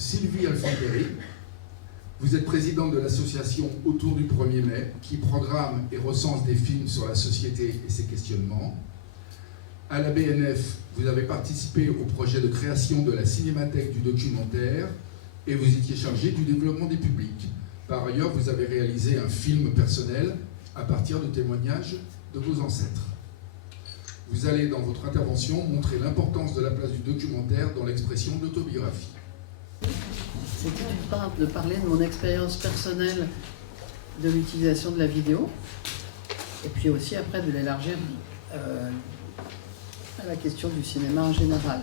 Sylvie Alfanperi, vous êtes présidente de l'association Autour du 1er mai, qui programme et recense des films sur la société et ses questionnements. À la BNF, vous avez participé au projet de création de la Cinémathèque du documentaire et vous étiez chargé du développement des publics. Par ailleurs, vous avez réalisé un film personnel à partir de témoignages de vos ancêtres. Vous allez, dans votre intervention, montrer l'importance de la place du documentaire dans l'expression de l'autobiographie. C'était d'une part de parler de mon expérience personnelle de l'utilisation de la vidéo, et puis aussi après de l'élargir à la question du cinéma en général.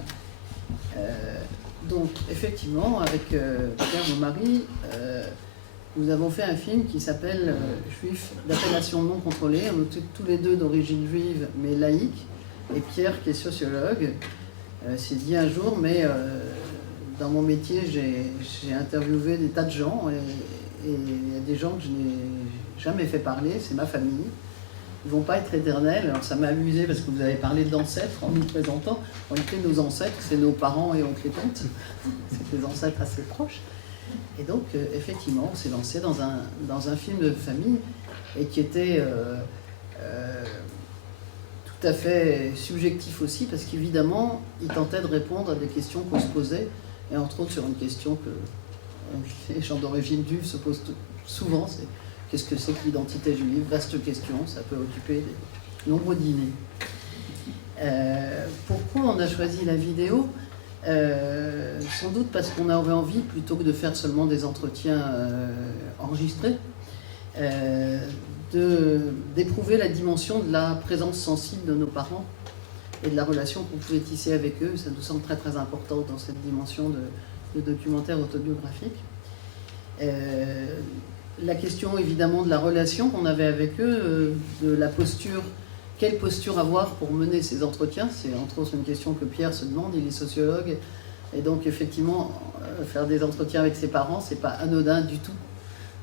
Donc effectivement, avec Pierre, mon mari, nous avons fait un film qui s'appelle Juifs d'appellation non contrôlée. On est tous les deux d'origine juive mais laïque, et Pierre qui est sociologue s'est dit un jour, mais dans mon métier j'ai interviewé des tas de gens et il y a des gens que je n'ai jamais fait parler, c'est ma famille. Ils ne vont pas être éternels. Alors ça m'a amusé parce que vous avez parlé d'ancêtres en nous présentant. En réalité, nos ancêtres, c'est nos parents et oncles et tantes. C'est des ancêtres assez proches. Et donc, effectivement, on s'est lancé dans un film de famille et qui était tout à fait subjectif aussi parce qu'évidemment, il tentait de répondre à des questions qu'on se posait et entre autres sur une question que les gens d'origine juive se posent souvent, c'est qu'est-ce que c'est que l'identité juive? Vaste question, ça peut occuper de nombreux dîners. Pourquoi on a choisi la vidéo? Sans doute parce qu'on avait envie, plutôt que de faire seulement des entretiens enregistrés, d'éprouver la dimension de la présence sensible de nos parents et de la relation qu'on pouvait tisser avec eux. Ça nous semble très très important dans cette dimension de documentaire autobiographique. La question évidemment de la relation qu'on avait avec eux, de la posture, quelle posture avoir pour mener ces entretiens, c'est entre autres une question que Pierre se demande, il est sociologue, et donc effectivement faire des entretiens avec ses parents, c'est pas anodin du tout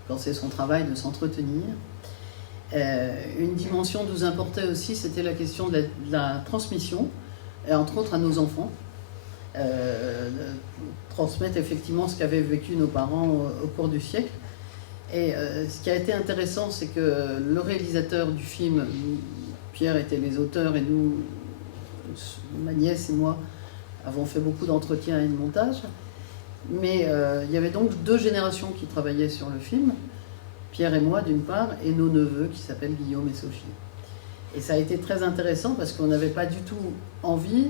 quand c'est son travail de s'entretenir. Une dimension nous importait aussi, c'était la question de la transmission, et entre autres à nos enfants, transmettre effectivement ce qu'avaient vécu nos parents au cours du siècle. Et ce qui a été intéressant, c'est que le réalisateur du film, Pierre était les auteurs et nous, ma nièce et moi, avons fait beaucoup d'entretiens et de montage. Mais il y avait donc deux générations qui travaillaient sur le film, Pierre et moi d'une part, et nos neveux qui s'appellent Guillaume et Sophie. Et ça a été très intéressant parce qu'on n'avait pas du tout envie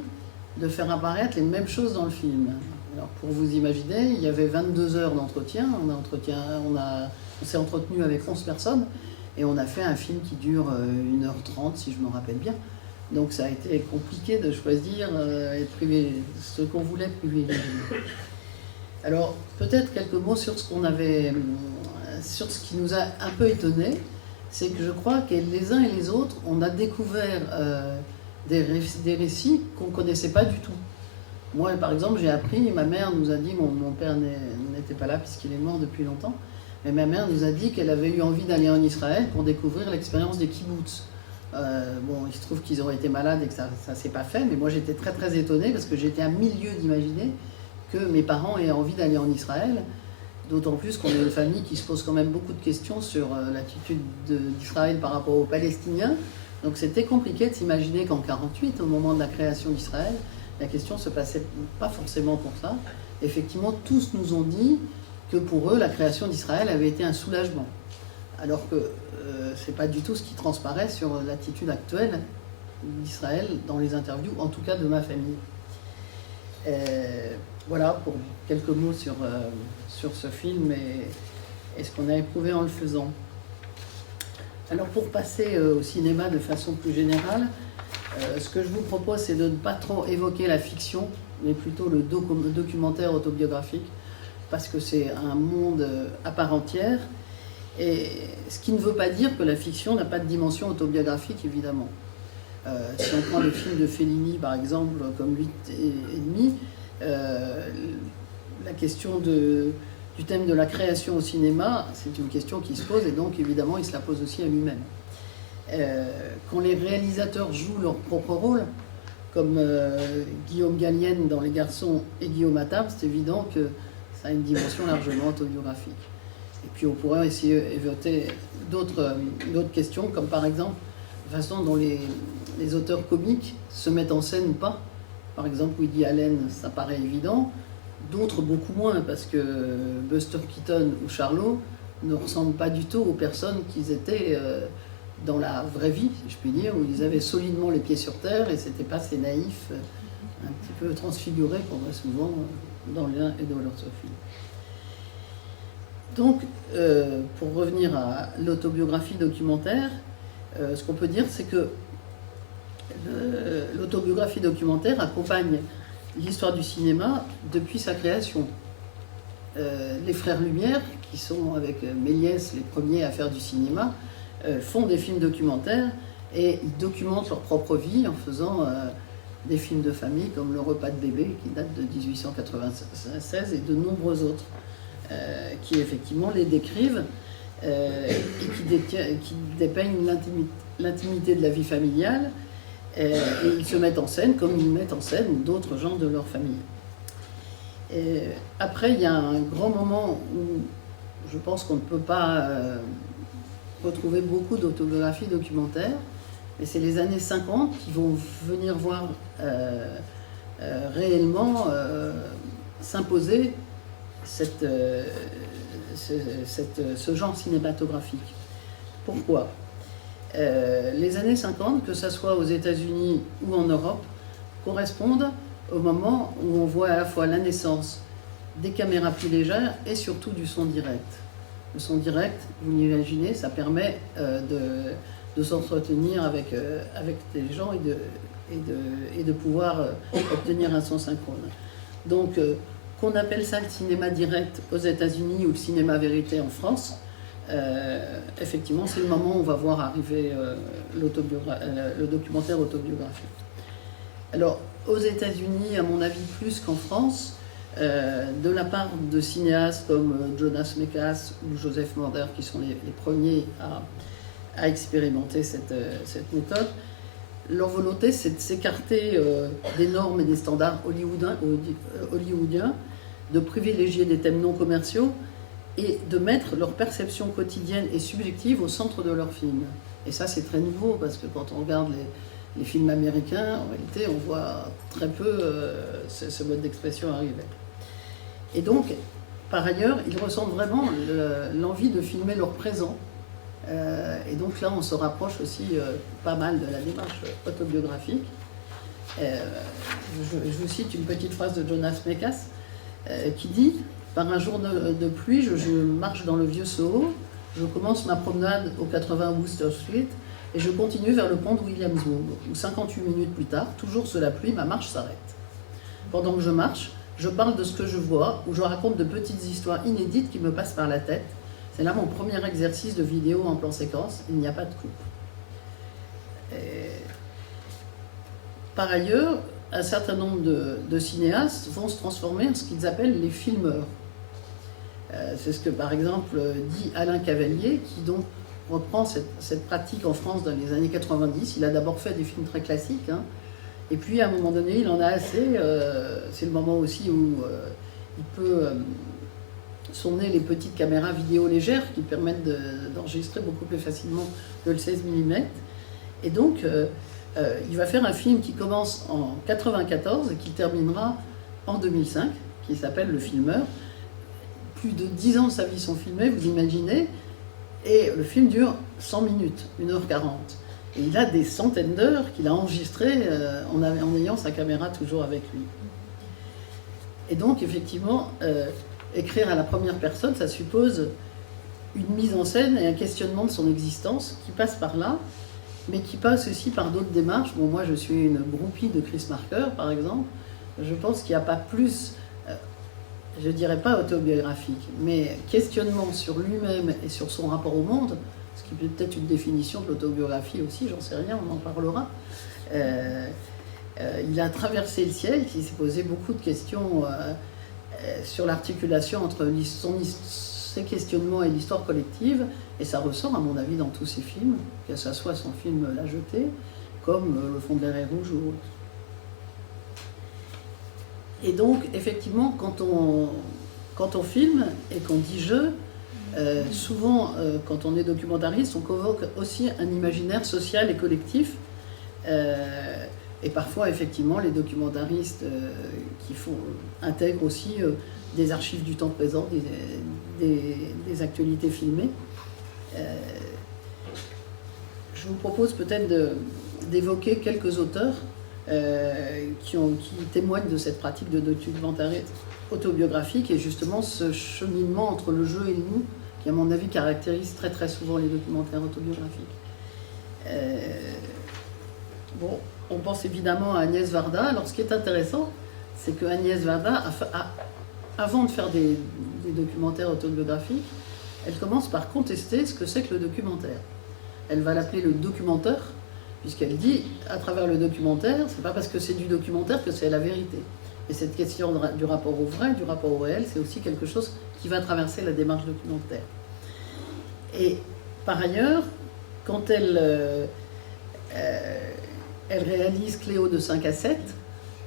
de faire apparaître les mêmes choses dans le film. Alors pour vous imaginer, il y avait 22 heures d'entretien, on s'est entretenu avec 11 personnes et on a fait un film qui dure 1h30 si je me rappelle bien. Donc ça a été compliqué de choisir ce qu'on voulait privilégier. Alors peut-être quelques mots sur sur ce qui nous a un peu étonnés, c'est que je crois que les uns et les autres, on a découvert des récits qu'on ne connaissait pas du tout. Moi, par exemple, j'ai appris, ma mère nous a dit, mon père n'était pas là puisqu'il est mort depuis longtemps, mais ma mère nous a dit qu'elle avait eu envie d'aller en Israël pour découvrir l'expérience des kibbutz. Bon, il se trouve qu'ils ont été malades et que ça ne s'est pas fait, mais moi j'étais très très étonnée parce que j'étais à milieu d'imaginer que mes parents aient envie d'aller en Israël, d'autant plus qu'on est une famille qui se pose quand même beaucoup de questions sur l'attitude d'Israël par rapport aux Palestiniens. Donc c'était compliqué de s'imaginer qu'en 1948, au moment de la création d'Israël, la question ne se passait pas forcément pour ça. Effectivement, tous nous ont dit que pour eux, la création d'Israël avait été un soulagement. Alors que ce n'est pas du tout ce qui transparaît sur l'attitude actuelle d'Israël dans les interviews, en tout cas de ma famille. Voilà pour quelques mots sur ce film et ce qu'on a éprouvé en le faisant. Alors pour passer au cinéma de façon plus générale, ce que je vous propose, c'est de ne pas trop évoquer la fiction, mais plutôt le documentaire autobiographique, parce que c'est un monde à part entière, et ce qui ne veut pas dire que la fiction n'a pas de dimension autobiographique, évidemment. Si on prend le film de Fellini, par exemple, comme 8 et demi, la question du thème de la création au cinéma, c'est une question qui se pose, et donc, évidemment, il se la pose aussi à lui-même. Quand les réalisateurs jouent leur propre rôle, comme Guillaume Gallienne dans Les Garçons et Guillaume Attard, c'est évident que ça a une dimension largement autobiographique. Et puis on pourrait essayer d'évoquer d'autres questions, comme par exemple la façon dont les auteurs comiques se mettent en scène ou pas. Par exemple, Woody Allen, ça paraît évident. D'autres beaucoup moins, parce que Buster Keaton ou Charlot ne ressemblent pas du tout aux personnes qu'ils étaient dans la vraie vie, si je puis dire, où ils avaient solidement les pieds sur terre et c'était pas ces naïfs, un petit peu transfigurés qu'on voit souvent dans l'un et dans l'autre film. Donc, pour revenir à l'autobiographie documentaire, ce qu'on peut dire, c'est que l'autobiographie documentaire accompagne l'histoire du cinéma depuis sa création. Les frères Lumière, qui sont avec Méliès les premiers à faire du cinéma, font des films documentaires et ils documentent leur propre vie en faisant des films de famille comme Le repas de bébé qui date de 1896 et de nombreux autres qui effectivement les décrivent et qui dépeignent l'intimité de la vie familiale et ils se mettent en scène comme ils mettent en scène d'autres gens de leur famille. Et après, il y a un grand moment où je pense qu'on ne peut pas retrouver beaucoup d'autobiographies documentaires, mais c'est les années 50 qui vont venir voir réellement s'imposer ce genre cinématographique. Pourquoi ? Les années 50, que ce soit aux États-Unis ou en Europe, correspondent au moment où on voit à la fois la naissance des caméras plus légères et surtout du son direct. Le son direct, vous l'imaginez, ça permet de s'entretenir avec les gens et de pouvoir obtenir un son synchrone. Donc, qu'on appelle ça le cinéma direct aux États-Unis ou le cinéma vérité en France, effectivement, c'est le moment où on va voir arriver le documentaire autobiographique. Alors, aux États-Unis, à mon avis, plus qu'en France, de la part de cinéastes comme Jonas Mekas ou Joseph Morder, qui sont les premiers à expérimenter cette méthode, leur volonté, c'est de s'écarter des normes et des standards hollywoodiens, de privilégier des thèmes non commerciaux et de mettre leur perception quotidienne et subjective au centre de leurs films. Et ça, c'est très nouveau, parce que quand on regarde les films américains, en réalité, on voit très peu ce mode d'expression arriver. Et donc, par ailleurs, ils ressentent vraiment l'envie de filmer leur présent. Et donc là, on se rapproche aussi pas mal de la démarche autobiographique. Je vous cite une petite phrase de Jonas Mekas qui dit « Par un jour de pluie, je marche dans le vieux Soho, je commence ma promenade au 80 Wooster Street et je continue vers le pont de Williamsburg, où 58 minutes plus tard, toujours sous la pluie, ma marche s'arrête. Pendant que je marche, je parle de ce que je vois, ou je raconte de petites histoires inédites qui me passent par la tête. C'est là mon premier exercice de vidéo en plan séquence, il n'y a pas de coupe. » Par ailleurs, un certain nombre de cinéastes vont se transformer en ce qu'ils appellent les filmeurs. C'est ce que, par exemple, dit Alain Cavalier, qui donc reprend cette pratique en France dans les années 90. Il a d'abord fait des films très classiques, hein, et puis à un moment donné, il en a assez. C'est le moment aussi où il peut sonner les petites caméras vidéo légères qui permettent d'enregistrer beaucoup plus facilement que le 16 mm. Et donc, il va faire un film qui commence en 1994 et qui terminera en 2005, qui s'appelle Le Filmeur. Plus de 10 ans de sa vie sont filmés, vous imaginez, et le film dure 100 minutes, 1h40. Et il a des centaines d'heures qu'il a enregistrées en ayant sa caméra toujours avec lui. Et donc, effectivement, écrire à la première personne, ça suppose une mise en scène et un questionnement de son existence qui passe par là, mais qui passe aussi par d'autres démarches. Bon, moi, je suis une groupie de Chris Marker, par exemple. Je pense qu'il n'y a pas plus, je dirais pas autobiographique, mais questionnement sur lui-même et sur son rapport au monde, ce qui peut être une définition de l'autobiographie aussi, j'en sais rien, on en parlera. Il a traversé le ciel, il s'est posé beaucoup de questions sur l'articulation entre ses questionnements et l'histoire collective, et ça ressort, à mon avis, dans tous ses films, que ce soit son film La Jetée, comme Le Fond de l'air est rouge ou autre. Et donc, effectivement, quand on quand on filme et qu'on dit je, souvent, quand on est documentariste, on convoque aussi un imaginaire social et collectif. Et parfois, effectivement, les documentaristes intègrent aussi des archives du temps présent, des actualités filmées. Je vous propose peut-être d'évoquer quelques auteurs qui témoignent de cette pratique de documentarisme autobiographique et justement ce cheminement entre le je et le nous qui, à mon avis, caractérise très très souvent les documentaires autobiographiques. Bon, on pense évidemment à Agnès Varda. Alors, ce qui est intéressant, c'est que Agnès Varda, avant de faire des documentaires autobiographiques, elle commence par contester ce que c'est que le documentaire. Elle va l'appeler le documenteur, puisqu'elle dit, à travers le documentaire, c'est pas parce que c'est du documentaire que c'est la vérité. Et cette question du rapport au vrai, du rapport au réel, c'est aussi quelque chose qui va traverser la démarche documentaire. Et par ailleurs, quand elle réalise Cléo de 5 à 7,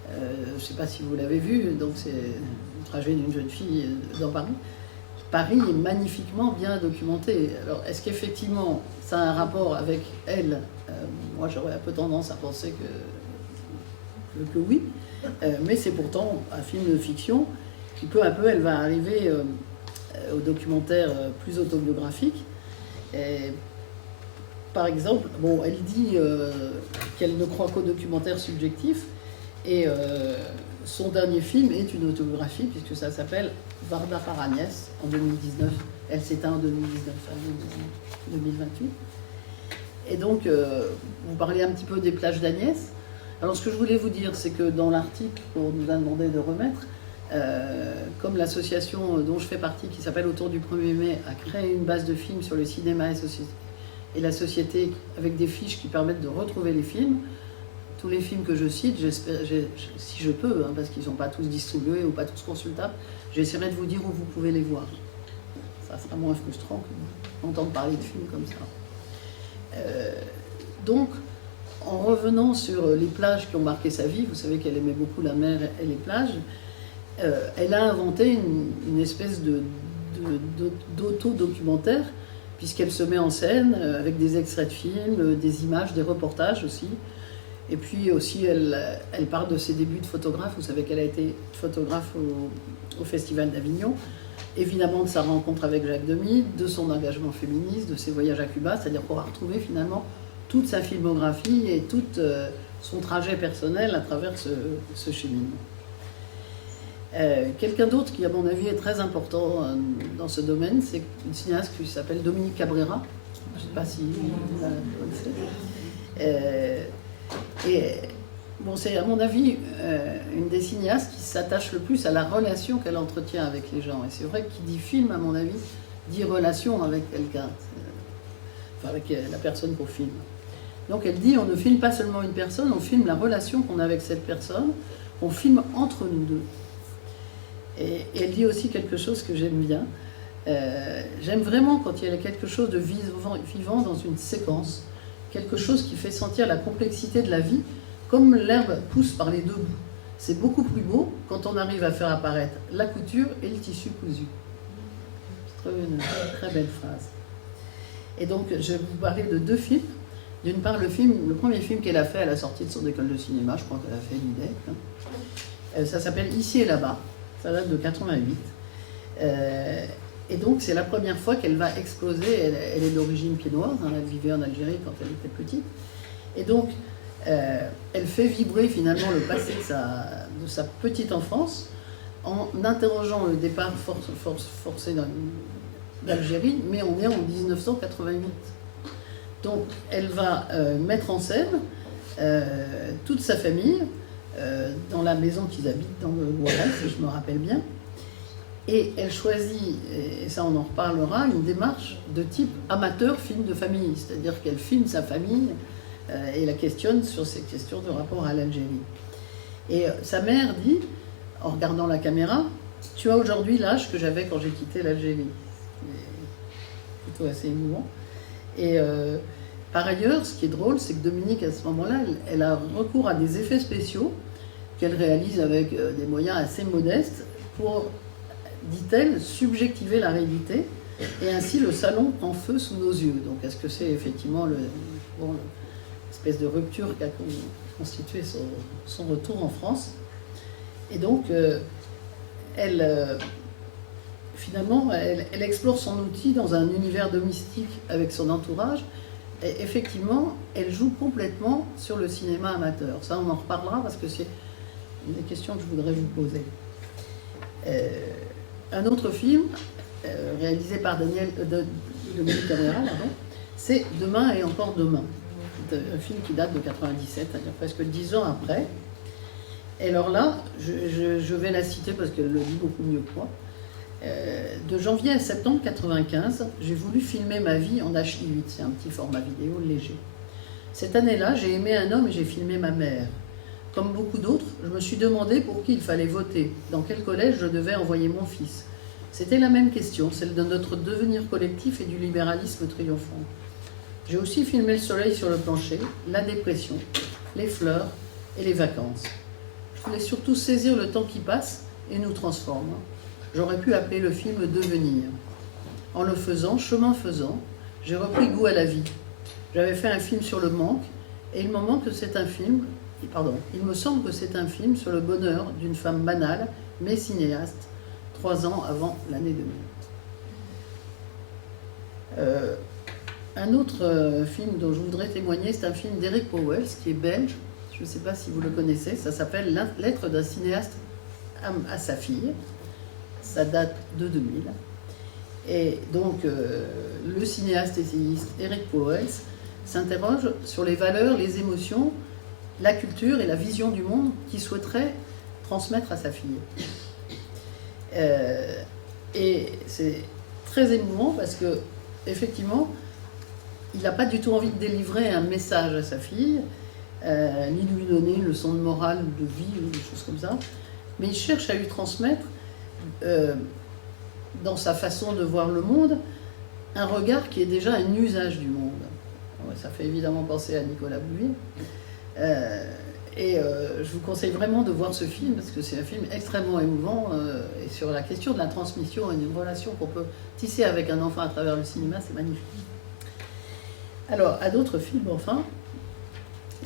je ne sais pas si vous l'avez vu, donc c'est le trajet d'une jeune fille dans Paris. Paris est magnifiquement bien documenté. Alors, est-ce qu'effectivement, ça a un rapport avec elle? Moi, j'aurais un peu tendance à penser que oui. Mais c'est pourtant un film de fiction qui, peu à peu, elle va arriver au documentaire plus autobiographique. Et, par exemple, bon, elle dit qu'elle ne croit qu'au documentaire subjectif. Et son dernier film est une autobiographie, puisque ça s'appelle Varda par Agnès, en 2019. Elle s'éteint en 2019, 2028. Et donc, vous parlez un petit peu des plages d'Agnès. Alors, ce que je voulais vous dire, c'est que dans l'article qu'on nous a demandé de remettre, comme l'association dont je fais partie, qui s'appelle Autour du 1er mai, a créé une base de films sur le cinéma et la société, avec des fiches qui permettent de retrouver les films, tous les films que je cite, si je peux, hein, parce qu'ils ne sont pas tous distribués ou pas tous consultables, j'essaierai de vous dire où vous pouvez les voir. Ça sera moins frustrant que d'entendre parler de films comme ça. Donc, en revenant sur les plages qui ont marqué sa vie, vous savez qu'elle aimait beaucoup la mer et les plages, elle a inventé une espèce d'auto-documentaire, puisqu'elle se met en scène avec des extraits de films, des images, des reportages aussi. Et puis aussi, elle parle de ses débuts de photographe. Vous savez qu'elle a été photographe au Festival d'Avignon. Évidemment de sa rencontre avec Jacques Demy, de son engagement féministe, de ses voyages à Cuba. C'est-à-dire qu'on va retrouver finalement toute sa filmographie et tout son trajet personnel à travers ce cheminement. Quelqu'un d'autre qui, à mon avis, est très important dans ce domaine, c'est une cinéaste qui s'appelle Dominique Cabrera. Je ne sais pas si vous la connaissez. Et bon, c'est à mon avis une des cinéastes qui s'attache le plus à la relation qu'elle entretient avec les gens. Et c'est vrai que qui dit film, à mon avis, dit relation avec quelqu'un, enfin avec la personne qu'on filme. Donc elle dit, on ne filme pas seulement une personne, on filme la relation qu'on a avec cette personne, on filme entre nous deux. Et elle dit aussi quelque chose que j'aime bien. J'aime vraiment quand il y a quelque chose de vivant dans une séquence, quelque chose qui fait sentir la complexité de la vie, comme l'herbe pousse par les deux bouts. C'est beaucoup plus beau quand on arrive à faire apparaître la couture et le tissu cousu. Je trouve une très belle phrase. Et donc, je vais vous parler de deux films. D'une part, le premier film qu'elle a fait à la sortie de son école de cinéma, je crois qu'elle a fait l'idée. Ça s'appelle Ici et là-bas. Ça date de 88. Et donc, c'est la première fois qu'elle va exploser. Elle est d'origine pied-noire, hein, elle vivait en Algérie quand elle était petite. Et donc, elle fait vibrer finalement le passé de sa petite enfance en interrogeant le départ forcé d'Algérie, mais on est en 1988. Donc, elle va mettre en scène toute sa famille dans la maison qu'ils habitent dans le Ouaret, si je me rappelle bien. Et elle choisit, et ça on en reparlera, une démarche de type amateur film de famille, c'est-à-dire qu'elle filme sa famille et la questionne sur ces questions de rapport à l'Algérie. Et sa mère dit, en regardant la caméra, « Tu as aujourd'hui l'âge que j'avais quand j'ai quitté l'Algérie. » C'est plutôt assez émouvant. Et par ailleurs, ce qui est drôle, c'est que Dominique, à ce moment-là, elle a recours à des effets spéciaux qu'elle réalise avec des moyens assez modestes pour dit-elle, subjectiver la réalité, et ainsi le salon prend feu sous nos yeux. Donc est-ce que c'est effectivement l'espèce de rupture qui a constitué son retour en France? Et donc, finalement, elle explore son outil dans un univers domestique avec son entourage. Et effectivement, elle joue complètement sur le cinéma amateur. Ça, on en reparlera parce que c'est une des questions que je voudrais vous poser. Un autre film, réalisé par Dominique Carrera, c'est Demain et encore demain. Un film qui date de 97, c'est-à-dire presque 10 ans après. Et alors là, je vais la citer parce qu'elle le dit beaucoup mieux que moi. De janvier à septembre 95, j'ai voulu filmer ma vie en H8, c'est un petit format vidéo léger. Cette année-là, j'ai aimé un homme et j'ai filmé ma mère. Comme beaucoup d'autres, je me suis demandé pour qui il fallait voter, dans quel collège je devais envoyer mon fils. C'était la même question, celle de notre devenir collectif et du libéralisme triomphant. J'ai aussi filmé le soleil sur le plancher, la dépression, les fleurs et les vacances. Je voulais surtout saisir le temps qui passe et nous transforme. J'aurais pu appeler le film Devenir. En le faisant, chemin faisant, j'ai repris goût à la vie. J'avais fait un film sur le manque, et il me semble que c'est un film sur le bonheur d'une femme banale, mais cinéaste, 3 ans avant l'année 2000. Un autre film dont je voudrais témoigner, c'est un film d'Eric Powell, qui est belge. Je ne sais pas si vous le connaissez. Ça s'appelle Lettre d'un cinéaste à sa fille. Ça date de 2000. Et donc, le cinéaste essayiste Eric Powell s'interroge sur les valeurs, les émotions, la culture et la vision du monde qu'il souhaiterait transmettre à sa fille. Et c'est très émouvant parce que, effectivement, il n'a pas du tout envie de délivrer un message à sa fille, ni de lui donner une leçon de morale, de vie ou des choses comme ça, mais il cherche à lui transmettre, dans sa façon de voir le monde, un regard qui est déjà un usage du monde. Ça fait évidemment penser à Nicolas Bouvier. Je vous conseille vraiment de voir ce film, parce que c'est un film extrêmement émouvant, et sur la question de la transmission et d'une relation qu'on peut tisser avec un enfant à travers le cinéma, c'est magnifique. Alors, à d'autres films, enfin,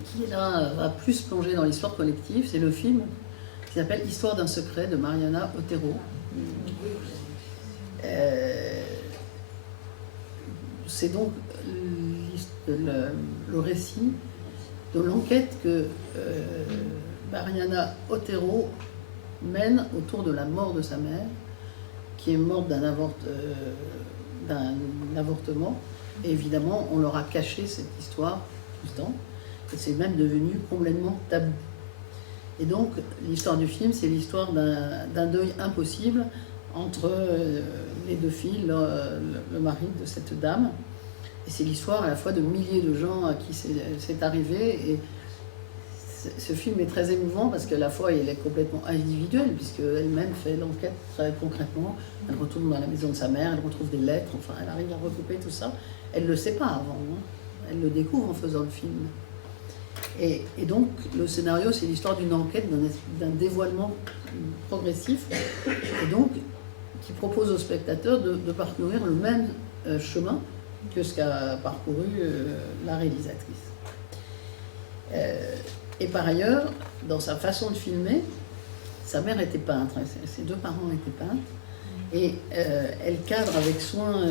qui là va plus plonger dans l'histoire collective, c'est le film qui s'appelle Histoire d'un secret de Mariana Otero. C'est donc le récit de l'enquête que Mariana Otero mène autour de la mort de sa mère, qui est morte d'un avortement. Et évidemment, on leur a caché cette histoire tout le temps, et c'est même devenu complètement tabou. Et donc, l'histoire du film, c'est l'histoire d'un deuil impossible entre les deux filles, le mari de cette dame. Et c'est l'histoire à la fois de milliers de gens à qui c'est arrivé. Et ce film est très émouvant parce qu'à la fois, il est complètement individuel, puisqu'elle-même fait l'enquête très concrètement. Elle retourne dans la maison de sa mère, elle retrouve des lettres, enfin, elle arrive à recouper tout ça. Elle ne le sait pas avant, hein. Elle le découvre en faisant le film. Et donc, le scénario, c'est l'histoire d'une enquête, d'un dévoilement progressif, et donc qui propose au spectateur de parcourir le même chemin que ce qu'a parcouru la réalisatrice. Et par ailleurs, dans sa façon de filmer, sa mère était peintre, ses deux parents étaient peintres, et elle cadre avec soin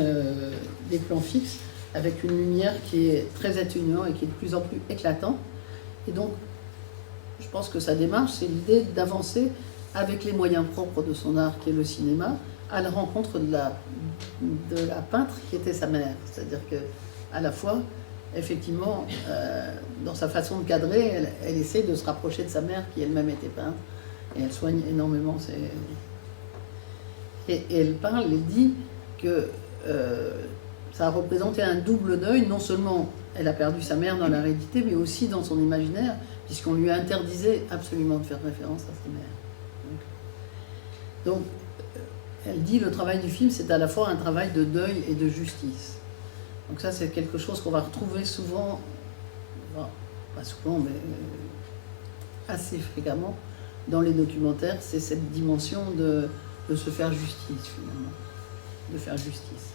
des plans fixes, avec une lumière qui est très atténuante et qui est de plus en plus éclatante. Et donc, je pense que sa démarche, c'est l'idée d'avancer avec les moyens propres de son art, qui est le cinéma, à la rencontre de la peintre qui était sa mère. C'est-à-dire qu'à la fois, effectivement, dans sa façon de cadrer, elle essaie de se rapprocher de sa mère, qui elle-même était peintre, et elle soigne énormément et elle parle, elle dit que ça a représenté un double deuil. Non seulement elle a perdu sa mère dans la réalité, mais aussi dans son imaginaire, puisqu'on lui interdisait absolument de faire référence à sa mère. Donc, elle dit, le travail du film, c'est à la fois un travail de deuil et de justice. Donc ça, c'est quelque chose qu'on va retrouver souvent, bon, pas souvent, mais assez fréquemment dans les documentaires. C'est cette dimension de se faire justice, finalement. De faire justice.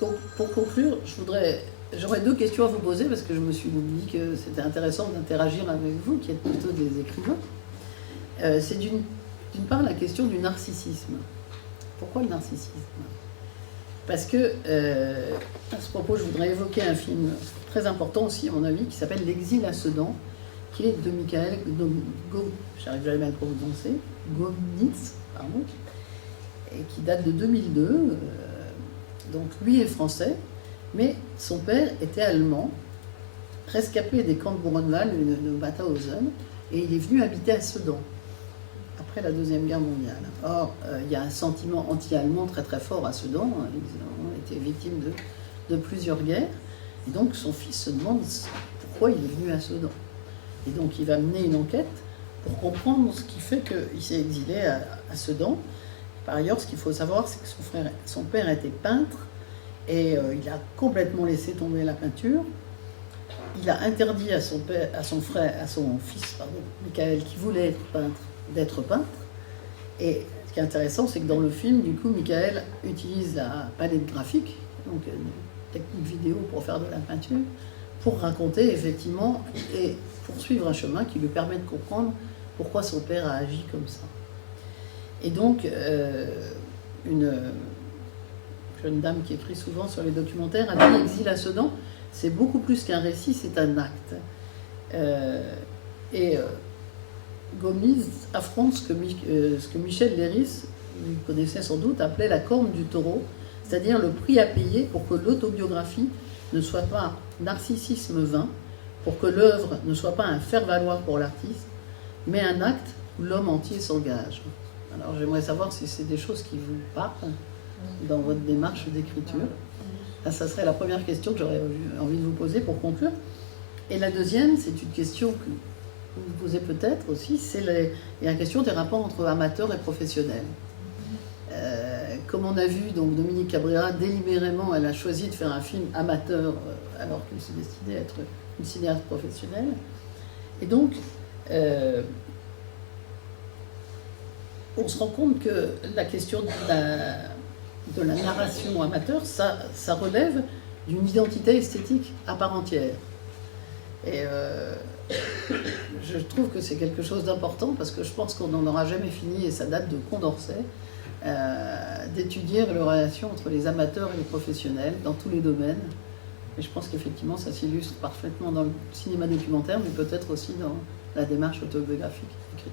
Donc, pour conclure, j'aurais 2 questions à vous poser, parce que je me suis dit que c'était intéressant d'interagir avec vous, qui êtes plutôt des écrivains. C'est d'une part la question du narcissisme. Pourquoi le narcissisme? Parce que, à ce propos, je voudrais évoquer un film très important aussi, à mon avis, qui s'appelle L'Exil à Sedan, qui est de Michael j'arrive jamais à le prononcer, Gomnitz, pardon, et qui date de 2002. Donc lui est français, mais son père était allemand, rescapé des camps de Buchenwald, de Mauthausen, et il est venu habiter à Sedan, après la Deuxième Guerre mondiale. Or, il y a un sentiment anti-allemand très très fort à Sedan, ils ont été victimes de plusieurs guerres, et donc son fils se demande pourquoi il est venu à Sedan. Et donc il va mener une enquête pour comprendre ce qui fait qu'il s'est exilé à Sedan. Par ailleurs, ce qu'il faut savoir, c'est que son père était peintre, et il a complètement laissé tomber la peinture. Il a interdit à son fils, Michael, qui voulait être peintre, d'être peintre. Et ce qui est intéressant, c'est que dans le film, du coup, Michael utilise la palette graphique, donc une technique vidéo pour faire de la peinture, pour raconter effectivement et poursuivre un chemin qui lui permet de comprendre pourquoi son père a agi comme ça. Et donc, une jeune dame qui écrit souvent sur les documentaires a dit Exil à Sedan, c'est beaucoup plus qu'un récit, c'est un acte. Gomnitz affronte ce que Michel Léris, vous connaissez sans doute, appelait la corne du taureau, c'est-à-dire le prix à payer pour que l'autobiographie ne soit pas narcissisme vain, pour que l'œuvre ne soit pas un faire-valoir pour l'artiste, mais un acte où l'homme entier s'engage. Alors j'aimerais savoir si c'est des choses qui vous parlent dans votre démarche d'écriture. Ça serait la première question que j'aurais envie de vous poser pour conclure. Et la deuxième, c'est une question que vous vous posez peut-être aussi, c'est la question des rapports entre amateurs et professionnels. Comme on a vu, donc Dominique Cabrera, délibérément, elle a choisi de faire un film amateur alors qu'elle se destinait à être une cinéaste professionnelle. Et donc, on se rend compte que la question de la narration amateur, ça relève d'une identité esthétique à part entière. Et je trouve que c'est quelque chose d'important parce que je pense qu'on n'en aura jamais fini, et ça date de Condorcet, d'étudier la relation entre les amateurs et les professionnels dans tous les domaines. Et je pense qu'effectivement, ça s'illustre parfaitement dans le cinéma documentaire, mais peut-être aussi dans la démarche autobiographique écrite.